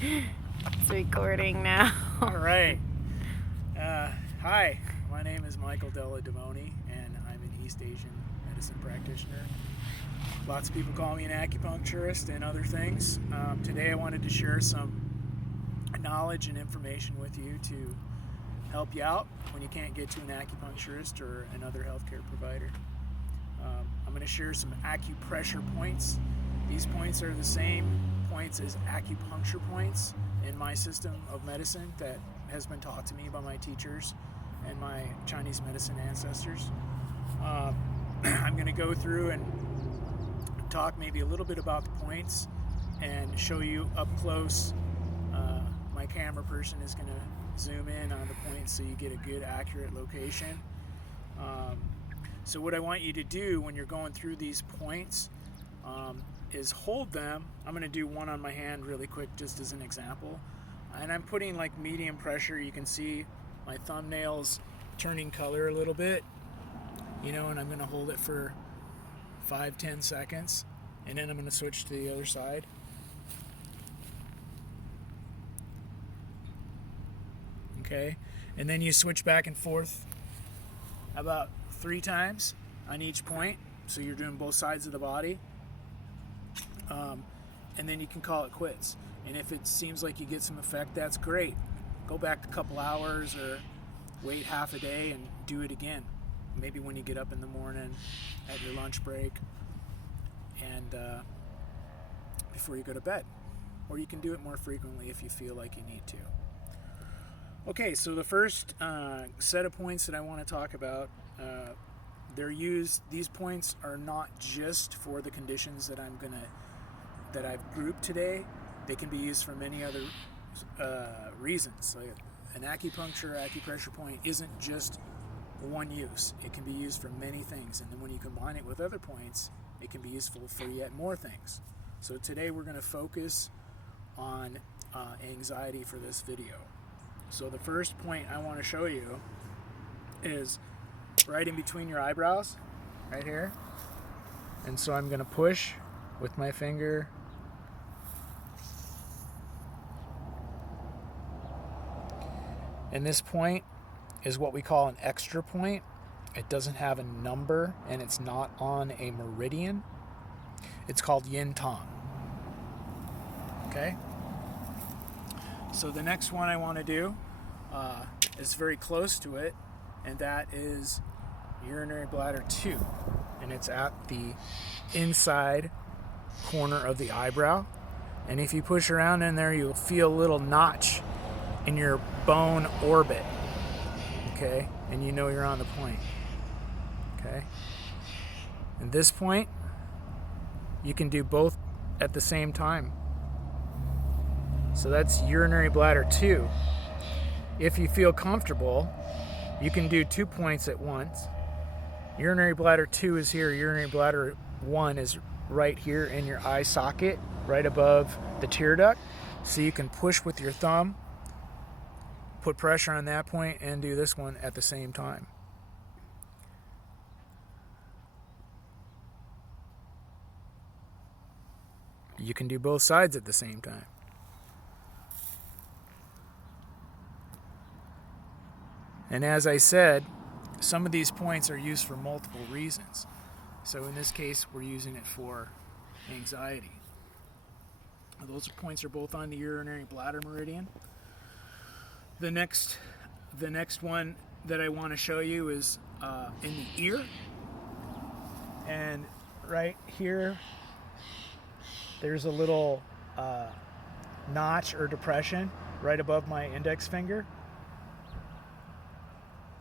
It's recording now. All right. Hi, my name is Michael Della-Devoney, and I'm an East Asian medicine practitioner. Lots of people call me an acupuncturist and other things. Today I wanted to share some knowledge and information with you to help you out when you can't get to an acupuncturist or another healthcare provider. I'm going to share some acupressure points. These points are the same points as acupuncture points in my system of medicine that has been taught to me by my teachers and my Chinese medicine ancestors. I'm going to go through and talk maybe a little bit about the points and show you up close. My camera person is going to zoom in on the points so you get a good accurate location. So what I want you to do when you're going through these points is hold them. I'm going to do one on my hand really quick just as an example. And I'm putting like medium pressure. You can see my thumbnails turning color a little bit, and I'm going to hold it for 5-10 seconds, and then I'm going to switch to the other side. Okay, and then you switch back and forth about 3 times on each point, so you're doing both sides of the body, and then you can call it quits. And if it seems like you get some effect, that's great. Go back a couple hours or wait half a day and do it again, maybe when you get up in the morning at your lunch break and before you go to bed, or you can do it more frequently if you feel like you need to. Okay, so the first set of points that I want to talk about, these points are not just for the conditions that I've grouped today. They can be used for many other reasons. Like an acupressure point isn't just one use. It can be used for many things, and then when you combine it with other points, it can be useful for yet more things. So today we're going to focus on anxiety for this video. So the first point I want to show you is right in between your eyebrows, right here. And so I'm going to push with my finger. And this point is what we call an extra point. It doesn't have a number, and it's not on a meridian. It's called yin tong. Okay? So the next one I want to do is very close to it, and that is urinary bladder 2. And it's at the inside corner of the eyebrow. And if you push around in there, you'll feel a little notch in your bone orbit. Okay? And you know you're on the point. Okay? And this point, you can do both at the same time. So that's urinary bladder 2. If you feel comfortable, you can do 2 points at once. Urinary bladder 2 is here. Urinary bladder 1 is right here in your eye socket, right above the tear duct. So you can push with your thumb, put pressure on that point, and do this one at the same time. You can do both sides at the same time. And as I said, some of these points are used for multiple reasons. So in this case, we're using it for anxiety. Those points are both on the urinary bladder meridian. The next one that I want to show you is in the ear. And right here, there's a little notch or depression right above my index finger.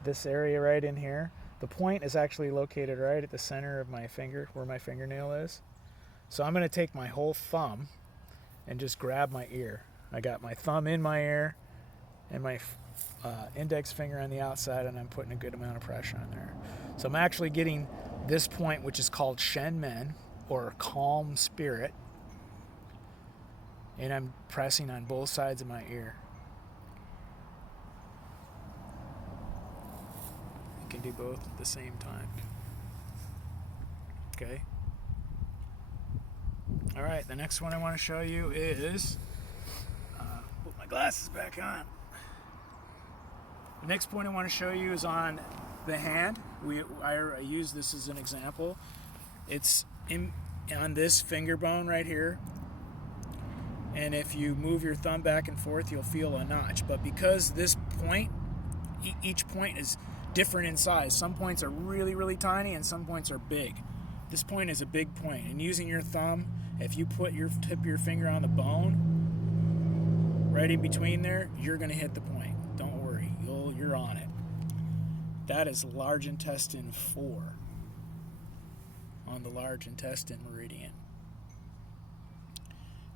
This area right in here. The point is actually located right at the center of my finger, where my fingernail is. So I'm going to take my whole thumb and just grab my ear. I got my thumb in my ear and my index finger on the outside, and I'm putting a good amount of pressure on there. So I'm actually getting this point, which is called Shen Men, or calm spirit, and I'm pressing on both sides of my ear. You can do both at the same time. Okay. All right, the next one I want to show you is glasses back on. The next point I want to show you is on the hand. I use this as an example. It's on this finger bone right here. And if you move your thumb back and forth, you'll feel a notch. But because this point, each point is different in size. Some points are really, really tiny and some points are big. This point is a big point. And using your thumb, if you put your tip of your finger on the bone, right in between there, you're going to hit the point. Don't worry, you're on it. That is large intestine 4 on the large intestine meridian.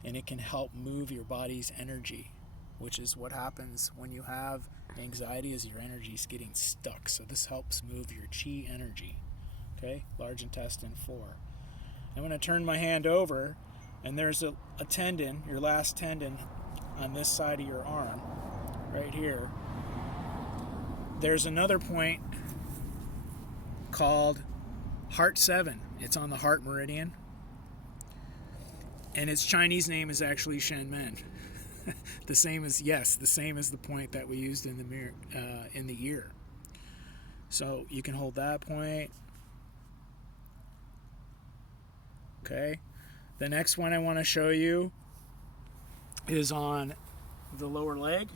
And it can help move your body's energy, which is what happens when you have anxiety, is your energy is getting stuck. So this helps move your chi energy. Okay, large intestine 4. I'm going to turn my hand over, and there's a tendon, your last tendon on this side of your arm, right here. There's another point called Heart 7. It's on the heart meridian. And its Chinese name is actually Shenmen. the same as the point that we used in the mirror, in the ear. So you can hold that point. Okay. The next one I want to show you is on the lower leg.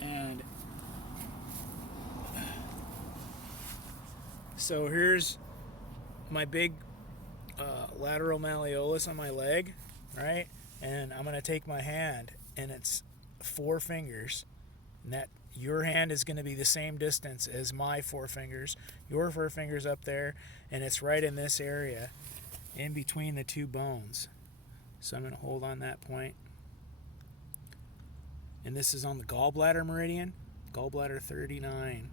And so here's my big lateral malleolus on my leg, right? And I'm going to take my hand, and it's 4 fingers. And that your hand is going to be the same distance as my 4 fingers. Your 4 fingers up there, and it's right in this area, in between the 2 bones. So I'm going to hold on that point. And this is on the gallbladder meridian, gallbladder 39.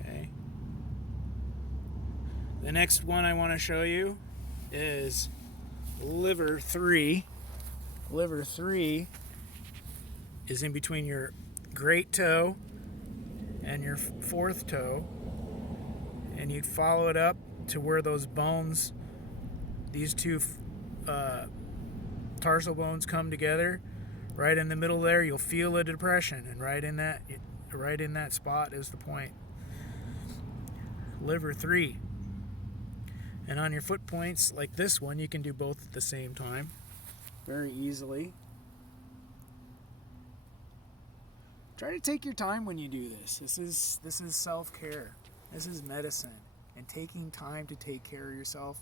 Okay. The next one I want to show you is liver 3. Liver 3 is in between your great toe and your 4th toe. And you follow it up to where those bones, these 2 tarsal bones come together. Right in the middle there, you'll feel a depression, and right in that spot is the point. Liver 3. And on your foot points like this one, you can do both at the same time very easily. Try to take your time when you do this. This is self-care. This is medicine. And taking time to take care of yourself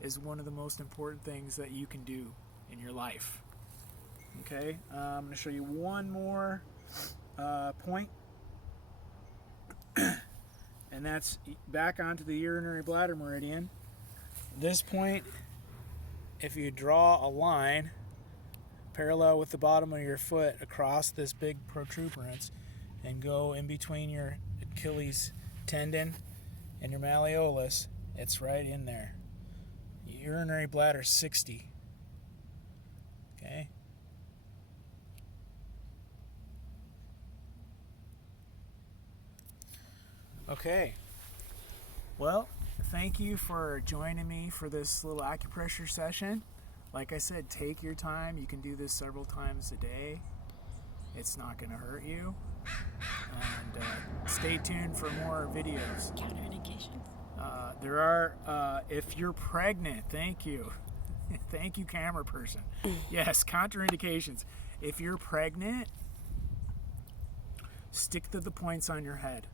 is one of the most important things that you can do in your life. Okay, I'm going to show you one more point. And that's back onto the urinary bladder meridian. This point, if you draw a line parallel with the bottom of your foot across this big protuberance and go in between your Achilles tendon and your malleolus, it's right in there. Urinary bladder 60. Okay. Okay. Well, thank you for joining me for this little acupressure session. Like I said, take your time. You can do this several times a day. It's not going to hurt you. And stay tuned for more videos. Counterindications. There are, if you're pregnant, thank you. Thank you, camera person. Yes, contraindications. If you're pregnant, stick to the points on your head.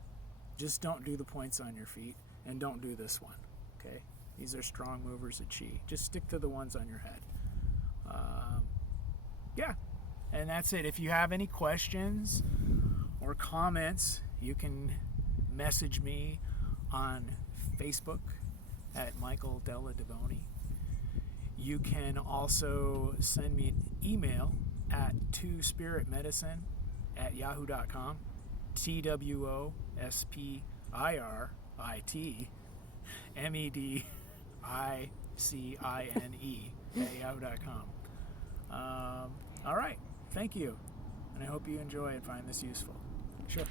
Just don't do the points on your feet, and don't do this one. Okay? These are strong movers of chi. Just stick to the ones on your head. Yeah, and that's it. If you have any questions or comments, you can message me on Facebook at Michael Della-Devoney. You can also send me an email at twospiritmedicine@yahoo.com. TWOSPIRITMEDICINE@yahoo.com. All right. Thank you. And I hope you enjoy and find this useful. Sure.